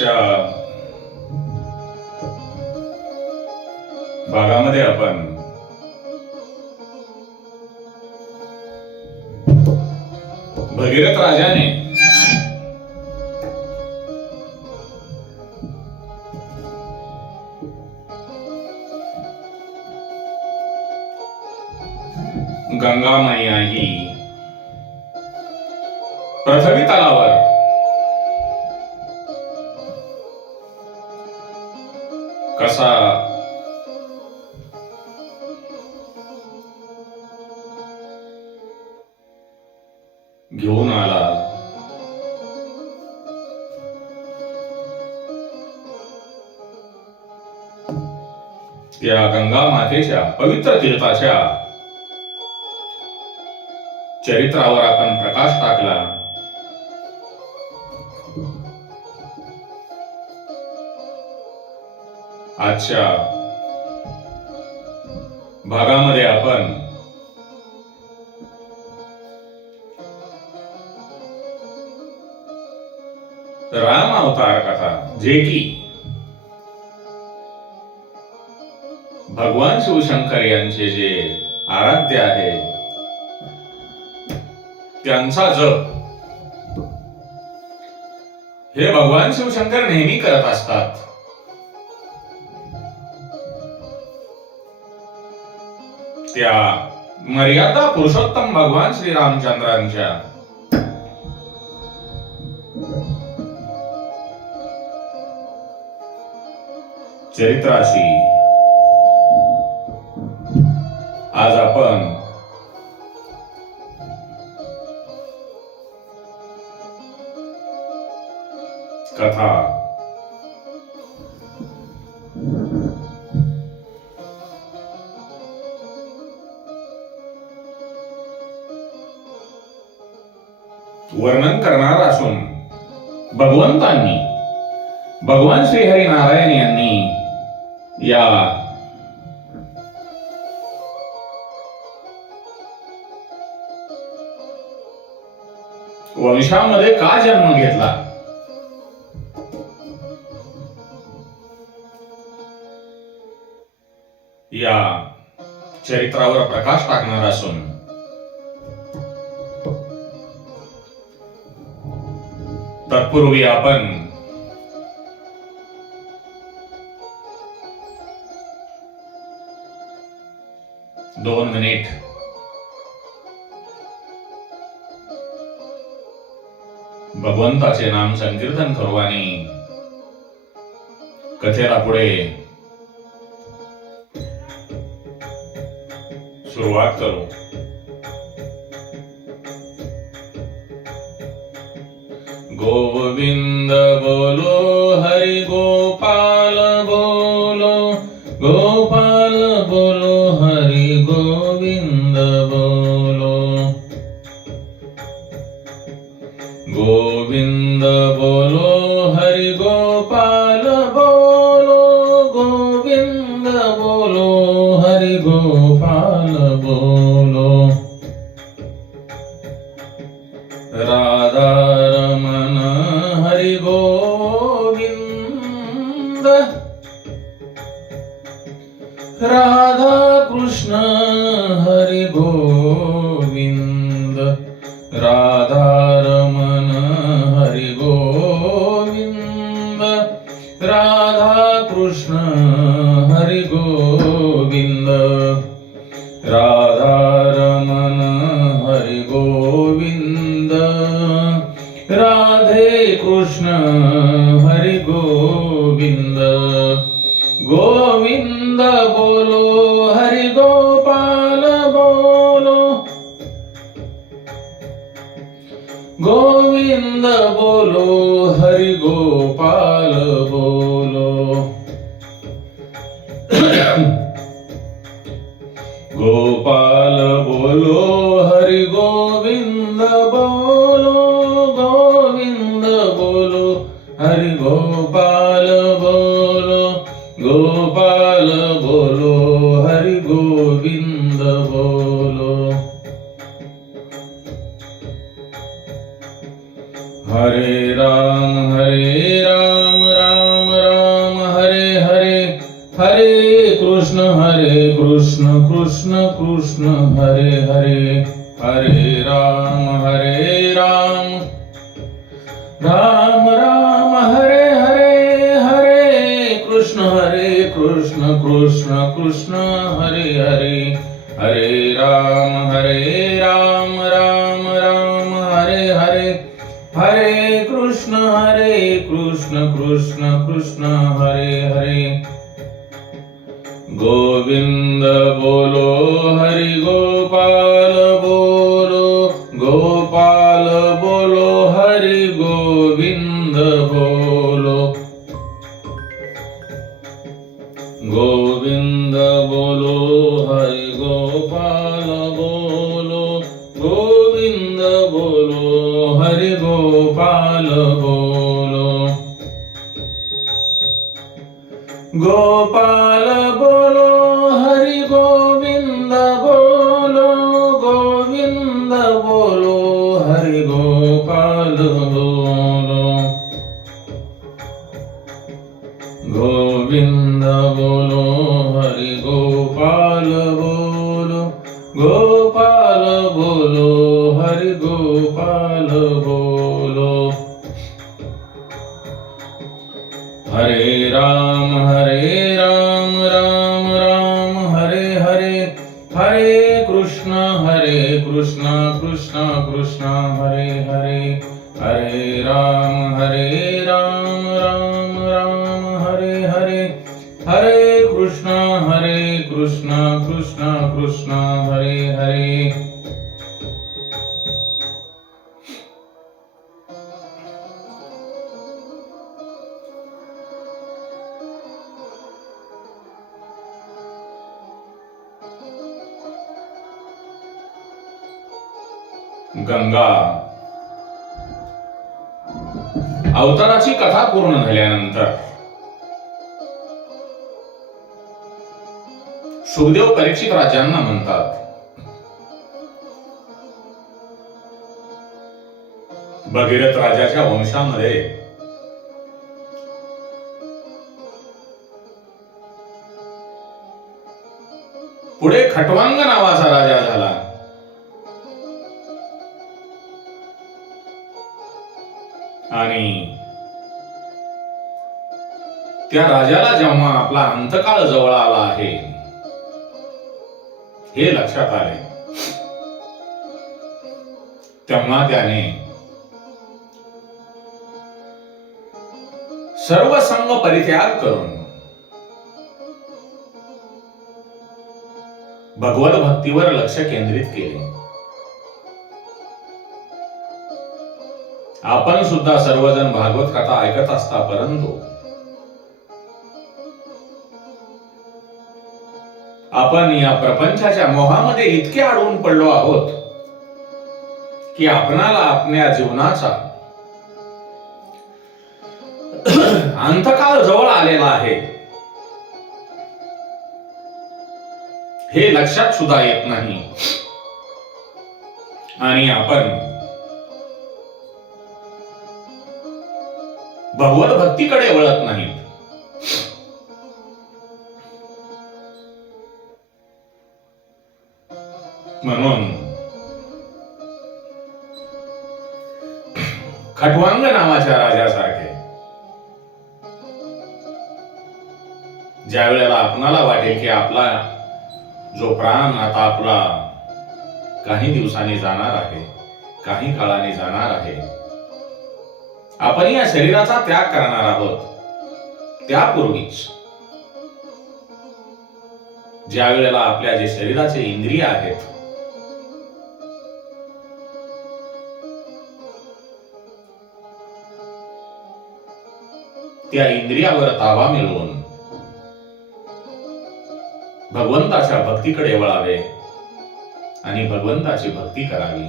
आजच्या भागामध्ये आपण भगीरथ राजाने गंगा मैया ही पृथ्वी तलावर कसा घेऊन आला, त्या गंगा मातेच्या पवित्र तीर्थाच्या चरित्रावर आपण प्रकाश टाकला. आजच्या भागामध्ये आपण राम अवतार कथा, जे की भगवान शिवशंकर यांचे जे आराध्य आहे त्यांचा जप हे भगवान शिवशंकर नेहमी करत असतात. त्या मर्यादा पुरुषोत्तम भगवान श्री रामचंद्रांच्या चरित्राशी आज आपण कथा वर्णन करणार असून भगवंतांनी भगवान श्रीहरी नारायण यांनी या वंशामध्ये का जन्म घेतला या चरित्रावर प्रकाश टाकणार असून तत्पूर्वी आपण दोन मिनिट भगवंताचे नाम संकीर्तन करू आणि कथेला पुढे सुरुवात करू. गोविंद बोलो हरि गोपाल बोलो, गोपाल बोलो हरि गोविंद बोलो, गोविंद बोलो हरि गोपाल बोलो, गोविंद बोलो हरि गोपाल बोलो. राधा रमन हरि गोविंद, राधा कृष्ण हरि गोविंद, राधा रमन हरि गोविंद, राधा कृष्ण हरि गोविंद, राधा रमन हरि गोविंद, राधे कृष्ण हरि गोविंद. गोविंद बोलो हरि गोपाल बोलो, गोविंद बोलो हरि गोपाल बोलो, गोपाल बोलो हरि गोविंद बोलो, गोविंद बोलो हरि गोपाल बोलो, गोपाल बोलो हरि गोविंद बोलो. हरे राम हरे कृष्ण कृष्ण कृष्ण हरे हरे, हरे राम राम राम हरे हरे, हरे कृष्ण कृष्ण कृष्ण हरे हरे, हरे राम राम राम हरे हरे, हरे कृष्ण कृष्ण कृष्ण हरे हरे। गोविंद बोलो हरि गोपाल बोलो, गोपाल बोलो हरि गोविंद बोलो, गोविंद बोलो हरि गोपाल बोलो, गोविंद बोलो हरि गोपाल बोलो, गोपाल बोलो हरि गोविंद बोलो, गोविंद बोलो हरि गोपाल बोलो, गोविंद बोलो हरि गोपाल बोलो, गोपाल बोलो हरि गोपाल बोलो, हरे राम राम राम हरे हरे, हरे कृष्ण कृष्ण कृष्ण हरे हरे, हरे राम राम राम हरे हरे, हरे कृष्ण कृष्ण कृष्ण हरे हरे। गंगा अवताराची कथा पूर्ण झाल्यानंतर सुखदेव परीक्षित राजांना म्हणतात, भगीरथ राजाच्या वंशामध्ये पुढे खटवांग नावाचा राजा झाला, आणि त्या राजाला जेव्हा आपला अंतकाळ जवळ आला आहे हे लक्षात आले, तेव्हा त्याने सर्व संग परित्याग करून भगवत भक्तीवर लक्ष केंद्रित केले। आपण सुद्धा सर्वजण भागवत कथा ऐकत असता, परंतु आपण या प्रपंचाच्या मोहामध्ये इतके अडवून पडलो आहोत की आपणाला आपल्या जीवनाचा अंतकाळ जवळ आलेला आहे हे लक्षात सुद्धा येत नाही, आणि आपण भगवत भक्तीकडे वळत नाही। म्हणून खटवांग नावाच्या राजासारखे ज्या वेळेला आपणाला वाटेल की आपला जो प्राण आता आपला काही दिवसांनी जाणार आहे, काही काळाने जाणार आहे, आपण या शरीराचा त्याग करणार आहोत, त्यापूर्वीच ज्या वेळेला आपल्या जे शरीराचे इंद्रिय आहेत त्या इंद्रियावर ताबा मिळवून भगवंताच्या भक्तीकडे वळावे आणि भगवंताची भक्ती करावी।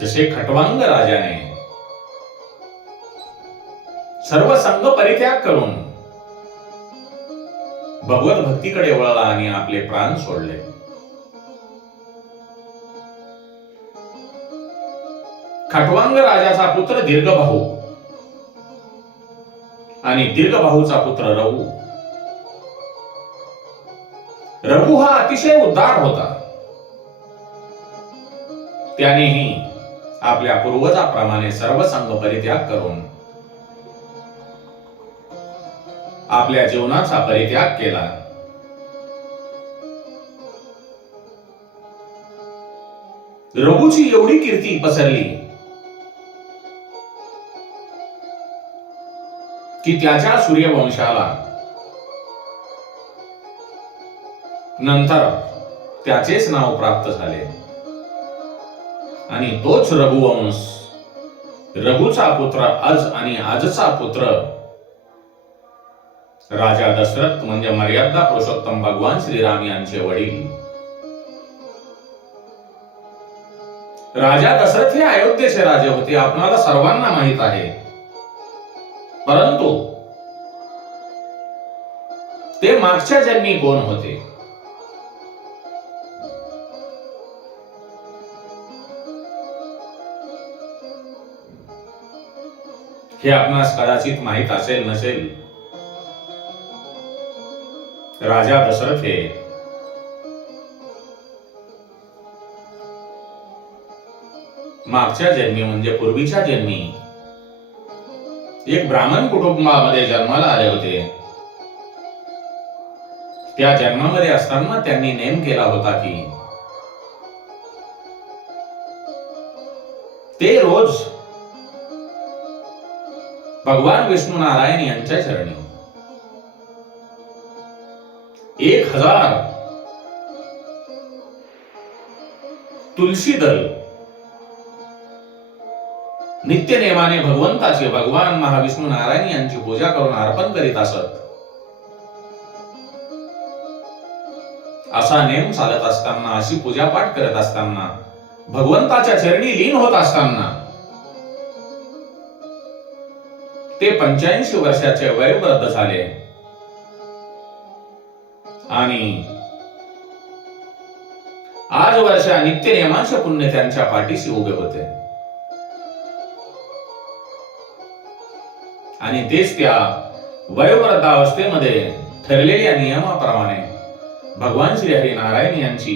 जसे खटवांग राजाने सर्व संग परित्याग करून भगवत भक्तीकडे वळला आणि आपले प्राण सोडले, खटवांग राजाचा पुत्र दीर्घबाहू आणि दीर्घबाहूचा पुत्र रघु रघु हा अतिशय उदार होता. त्यानेही आपल्या पूर्वजाप्रमाणे सर्व संग परित्याग करून आपल्या जीवनाचा परित्याग केला. रघुची एवढी कीर्ती पसरली की त्याच्या सूर्यवंशाला नंतर त्याचेच नाव प्राप्त झाले आणि तोच रघुवंश, रघुचा पुत्र आज आणि आजचा पुत्र राजा दशरथ म्हणजे मर्यादा पुरुषोत्तम भगवान श्रीराम यांचे वडील. राजा दशरथ हे अयोध्येचे राजे होते, आपणाला सर्वांना माहित आहे. परंतु ते मागच्या जन्मी कोण होते? हे आपणास कदाचित माहित असेल नसेल. राजा दशरथ हे मागच्या जन्मी म्हणजे पूर्वीच्या जन्मी एक ब्राह्मण कुटुंबामध्ये जन्माला आले होते. त्या जन्मामध्ये असताना त्यांनी नेम केला होता की ते रोज भगवान विष्णू नारायण यांच्या चरणी 1000 तुलसी दल नित्य नेमाने भगवंताचे, भगवान महाविष्णू नारायण यांची पूजा करून अर्पण करीत असत. असा नेम चालत असताना, अशी पूजापाठ करत असताना, भगवंताच्या चरणी लीन होत असताना ते 85 वर्षाचे वयोवृद्ध झाले आणि आजवरच्या नित्य नियमांचे पुण्य त्यांच्या पाठीशी उभे होते. आणि तेच त्या वयोवृद्धावस्थेमध्ये ठरलेल्या नियमाप्रमाणे भगवान श्री हरी नारायण यांची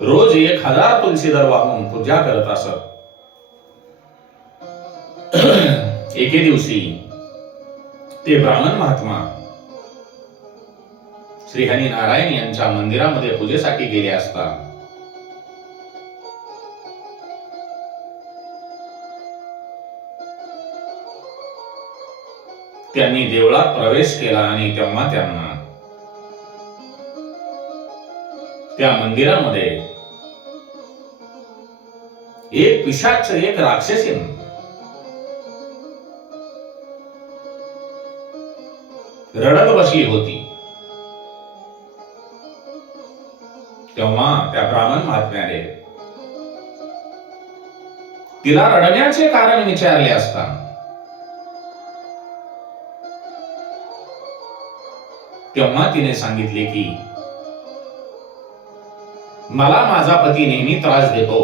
रोज 1000 तुलसी दल वाहून पूजा करत असत. एके दिवशी ते ब्राह्मण महात्मा श्री हरी नारायण यांच्या मंदिरामध्ये पूजेसाठी गेले असता त्यांनी देवळात प्रवेश केला आणि तेव्हा त्यांना त्या मंदिरामध्ये एक पिशाच, एक राक्षसीन रडत बसली होती. तेव्हा त्या ब्राह्मण महात्म्याने तिला रडण्याचे कारण विचारले असता तेव्हा तिने सांगितले की मला माझा पती नेहमी त्रास देतो,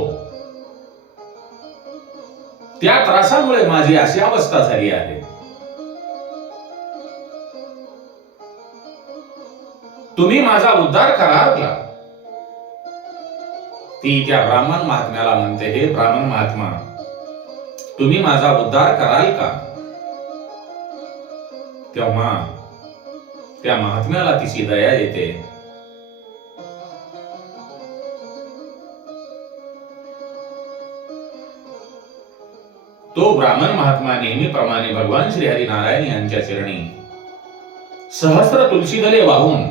त्या त्रासामुळे माझी अशी अवस्था झाली आहे. तुम्ही माझा उद्धार कराल का? ती त्या ब्राह्मण महात्म्याला म्हणते, हे ब्राह्मण महात्मा, तुम्ही माझा उद्धार कराल का? तेव्हा त्या महात्म्याला तिची दया येते. तो ब्राह्मण महात्मा नेहमीप्रमाणे भगवान श्री हरी नारायण यांच्या चरणी सहस्र तुलसी दले वाहून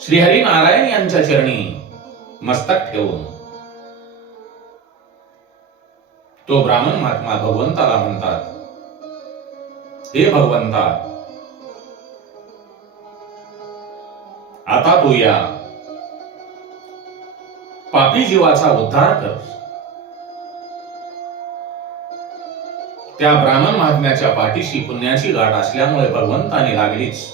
श्री हरी नारायण यांच्या चरणी मस्तक ठेवून तो ब्राह्मण महात्मा भगवंताला म्हणतात, हे भगवंता, आता तू या पापी जीवाचा उद्धार कर. त्या ब्राह्मण महात्म्याच्या पाठीशी पुण्याची गाठ असल्यामुळे भगवंताने लागलीच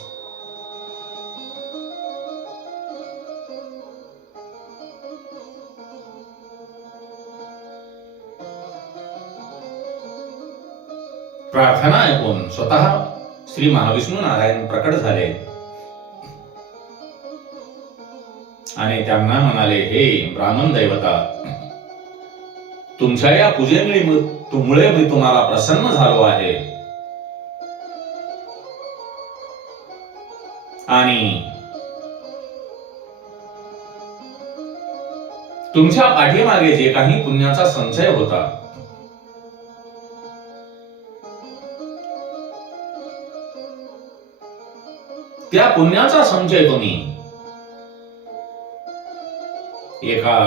प्रार्थना ऐकून स्वतः श्री महाविष्णू नारायण प्रकट झाले आणि त्यांना म्हणाले, हे ब्राह्मण दैवता, तुमच्या या पूजेमुळे मी तुम्हाला प्रसन्न झालो आहे आणि तुमच्या पाठीमागे जे काही पुण्याचा संचय होता त्या पुण्याचा संचय तुम्ही एका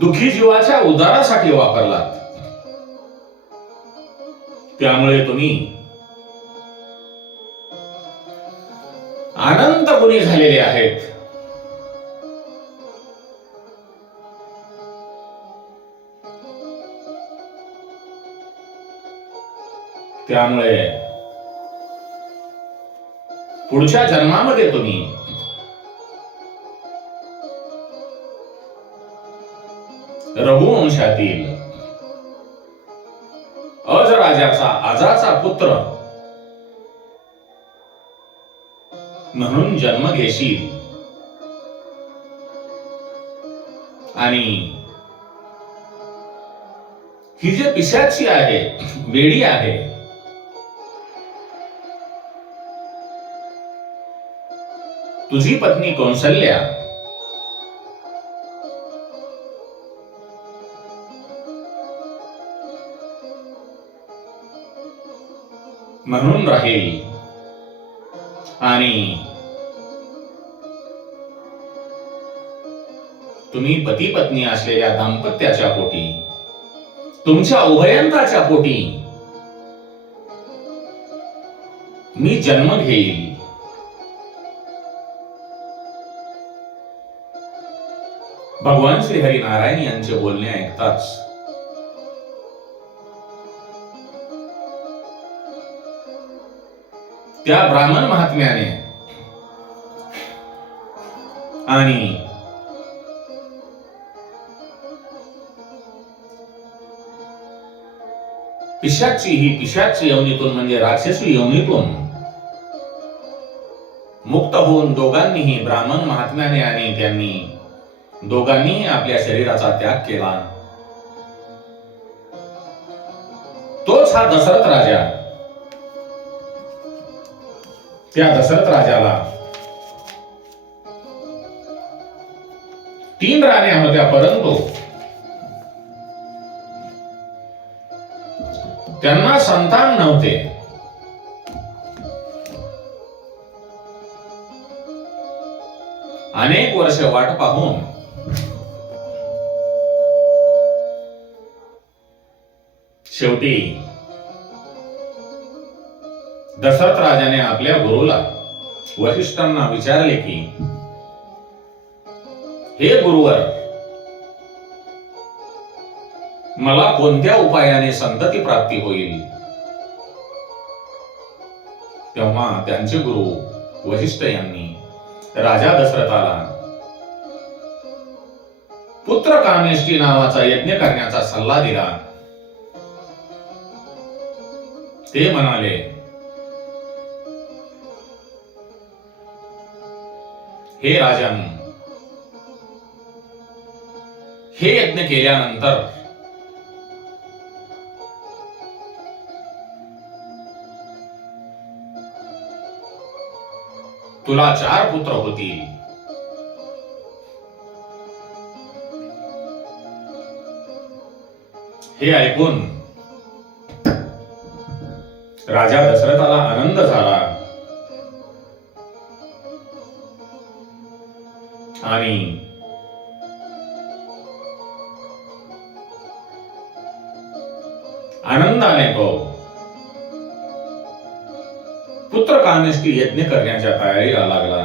दुःखी जीवाच्या उद्धारासाठी वापरलात. त्यामुळे तुम्ही अनंत गुणी झालेले आहेत. त्यामुळे पुढच्या जन्मामध्ये तुम्ही रघुवंशातील अज राजाचा आजाचा पुत्र म्हणून जन्म घेशील आणि ही जे पिशाची आहे, वेडी आहे, तुझी पत्नी कौसल्या म्हणून राहील आणि तुम्ही पती पत्नी असलेल्या दाम्पत्याच्या पोटी, तुमच्या उभयंताच्या पोटी मी जन्म घेईल. भगवान श्री हरी नारायण यांचे बोलणे ऐकताच त्या ब्राह्मण महात्म्याने आणि पिशाची योनीतून म्हणजे राक्षसी योनीतून मुक्त होऊन दोघांनीही, ब्राह्मण महात्म्याने आणि त्यांनी दोघांनीही आपल्या शरीराचा त्याग केला. तोच हा दशरथ राजा. त्या दशरथ राजाला 3 राण्या होत्या, परंतु त्यांना संतान नव्हते. अनेक वर्ष वाट पाहून शेवटी दशरथ राजाने आपल्या गुरुला वशिष्ठांना विचारले की, हे गुरुवर, मला कोणत्या उपायाने संतती प्राप्ती होईल? तेव्हा त्यांचे गुरु वशिष्ठ यांनी राजा दशरथाला पुत्र कामेष्टी नावाचा यज्ञ करण्याचा सल्ला दिला. ते म्हणाले, हे राजन, हे यज्ञ केल्यानंतर तुला 4 पुत्र होतील. हे ऐकून राजा दशरथाला आनंद झाला आणि आनंदाने तो पुत्र कामेष्टी यज्ञ करण्याच्या तयारीला लागला.